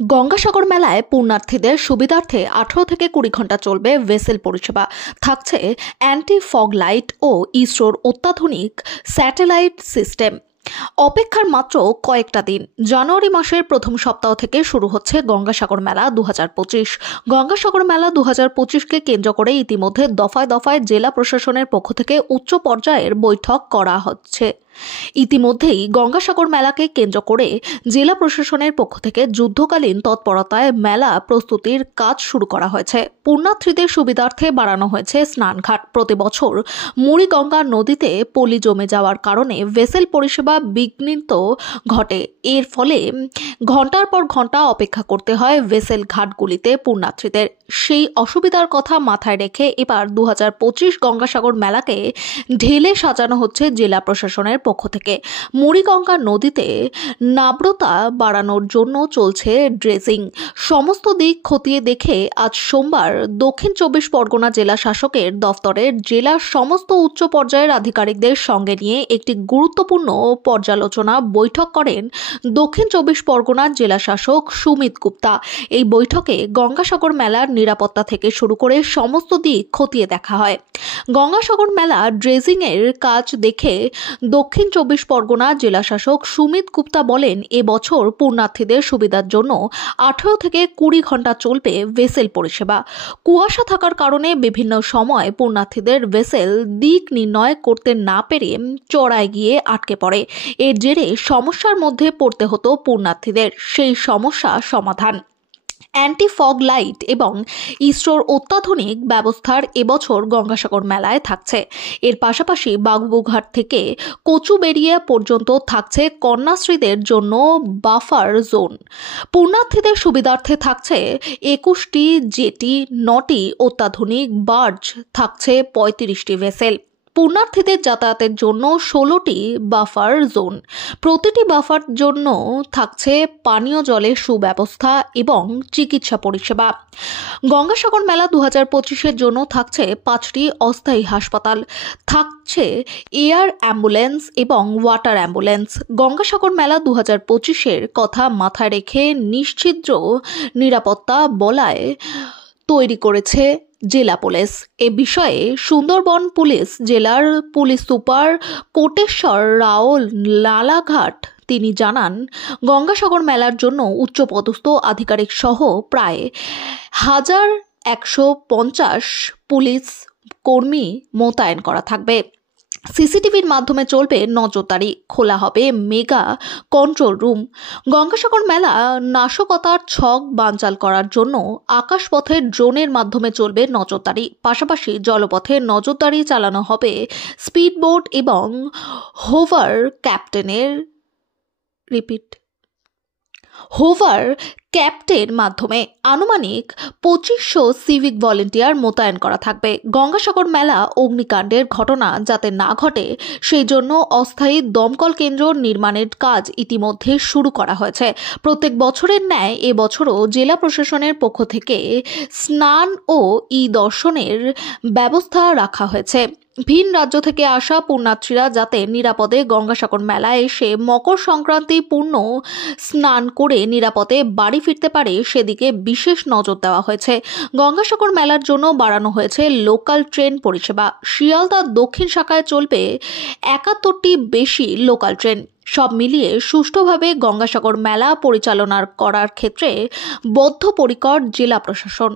গঙ্গাসাগর মেলায় পুণ্যার্থীদের সুবিধার্থে 18 থেকে 20 ঘন্টা চলবে ভেসেল পরিষেবা। থাকছে অ্যান্টি ফগ লাইট ও ইসরোর অত্যাধুনিক স্যাটেলাইট সিস্টেম। অপেক্ষার মাত্র কয়েকটা দিন। জানুয়ারি মাসের প্রথম সপ্তাহ থেকে শুরু হচ্ছে গঙ্গাসাগর মেলা 2025। গঙ্গাসাগর মেলা 2025কে কেন্দ্র করে ইতিমধ্যে দফায় দফায় জেলা প্রশাসনের পক্ষ থেকে উচ্চ পর্যায়ের বৈঠক করা হচ্ছে। ইতিমধ্যেই গঙ্গাসাগর মেলাকে কেন্দ্র করে জেলা প্রশাসনের পক্ষ থেকে যুদ্ধকালীন তৎপরতায় মেলা প্রস্তুতির কাজ শুরু করা হয়েছে। পুণ্যার্থীদের সুবিধার্থে বাড়ানো হয়েছে স্নানঘাট। প্রতি বছর মুড়িগঙ্গা নদীতে পলি জমে যাওয়ার কারণে ভেসেল পরিষেবা বিঘ্নিত ঘটে। এর ফলে ঘন্টার পর ঘন্টা অপেক্ষা করতে হয় ভেসেল ঘাটগুলিতে পুণ্যার্থীদের। সেই অসুবিধার কথা মাথায় রেখে এবার 2025 গঙ্গাসাগর মেলাকে ঢেলে সাজানো হচ্ছে জেলা প্রশাসনের পক্ষ থেকে। মুড়িগঙ্গা নদীতে নাব্রতা বাড়ানোর জন্য চলছে ড্রেজিং। সমস্ত দিক খতিয়ে দেখে আজ সোমবার দক্ষিণ 24 পরগনা জেলা শাসকের দফতরের জেলার সমস্ত উচ্চ পর্যায়ের আধিকারিকদের সঙ্গে নিয়ে একটি গুরুত্বপূর্ণ পর্যালোচনা বৈঠক করেন দক্ষিণ 24 পরগনার জেলা শাসক সুমিত গুপ্তা। এই বৈঠকে গঙ্গাসাগর মেলার নিরাপত্তা থেকে শুরু করে সমস্ত দিক খতিয়ে দেখা হয়। গঙ্গাসাগর মেলা ড্রেজিং এর কাজ দেখে দক্ষিণ 24 পরগনা জেলা শাসক সুমিত গুপ্তা বলেন, এবছর পুণ্যার্থীদের সুবিধার জন্য 18 থেকে 20 ঘন্টা চলবে ভেসেল পরিষেবা। কুয়াশা থাকার কারণে বিভিন্ন সময় পুণ্যার্থীদের ভেসেল দিক নির্ণয় করতে না পেরে চড়ায় গিয়ে আটকে পড়ে। এর জেরে সমস্যার মধ্যে পড়তে হতো পুণ্যার্থীদের। সেই সমস্যা সমাধান অ্যান্টি ফগ লাইট এবং ইসরোর অত্যাধুনিক ব্যবস্থার এবছর গঙ্গাসাগর মেলায় থাকছে। এর পাশাপাশি বাবুঘাট থেকে কচুবেড়িয়া পর্যন্ত থাকছে কন্যাশ্রীদের জন্য বাফার জোন। পুণ্যার্থীদের সুবিধার্থে থাকছে 21টি জেটি, 9টি অত্যাধুনিক বার্জ, থাকছে 35টি ভেসেল। পুণ্যার্থীদের যাতায়াতের জন্য 16টি বাফার জোন। প্রতিটি বাফার জন্য থাকছে পানীয় জলের সুব্যবস্থা এবং চিকিৎসা পরিষেবা। গঙ্গাসাগর মেলা 2025-এর জন্য থাকছে 5টি অস্থায়ী হাসপাতাল, থাকছে এয়ার অ্যাম্বুলেন্স এবং ওয়াটার অ্যাম্বুলেন্স। গঙ্গাসাগর মেলা 2025-এর কথা মাথায় রেখে নিশ্ছিদ্র নিরাপত্তা বলয় তৈরি করেছে জেলা পুলিশ। এ বিষয়ে সুন্দরবন পুলিশ জেলার পুলিশ সুপার কোটেশ্বর রাও লালাঘাট তিনি জানান, গঙ্গাসাগর মেলার জন্য উচ্চপদস্থ আধিকারিক সহ প্রায় 1150 পুলিশ কর্মী মোতায়েন করা থাকবে। সিসিটিভির মাধ্যমে চলবে নজরদারি। খোলা হবে মেগা কন্ট্রোল রুম। গঙ্গাসাগর মেলা নাশকতার ছক বানচাল করার জন্য আকাশপথে ড্রোনের মাধ্যমে চলবে নজরদারি। পাশাপাশি জলপথে নজরদারি চালানো হবে স্পিডবোট এবং হোভার ক্যাপ্টের মাধ্যমে। আনুমানিক 2500 সিভিক ভলেন্টিয়ার মোতায়েন করা থাকবে। গঙ্গাসাগর মেলা অগ্নিকাণ্ডের ঘটনা যাতে না ঘটে সেই জন্য অস্থায়ী দমকল কেন্দ্র নির্মাণের কাজ ইতিমধ্যে শুরু করা হয়েছে। প্রত্যেক বছরের ন্যায় এবছরও জেলা প্রশাসনের পক্ষ থেকে স্নান ও দর্শনের ব্যবস্থা রাখা হয়েছে। ভিন রাজ্য থেকে আসা পুণ্যার্থীরা যাতে নিরাপদে গঙ্গাসাগর মেলায় এসে মকর সংক্রান্তি পূর্ণ স্নান করে নিরাপদে বাড়ি ফিরতে পারে সেদিকে বিশেষ নজর দেওয়া হয়েছে। গঙ্গাসাগর মেলার জন্য বাড়ানো হয়েছে লোকাল ট্রেন পরিষেবা। শিয়ালদা দক্ষিণ শাখায় চলবে 71টি বেশি লোকাল ট্রেন। সব মিলিয়ে সুষ্ঠুভাবে গঙ্গাসাগর মেলা পরিচালনা করার ক্ষেত্রে বদ্ধপরিকর জেলা প্রশাসন।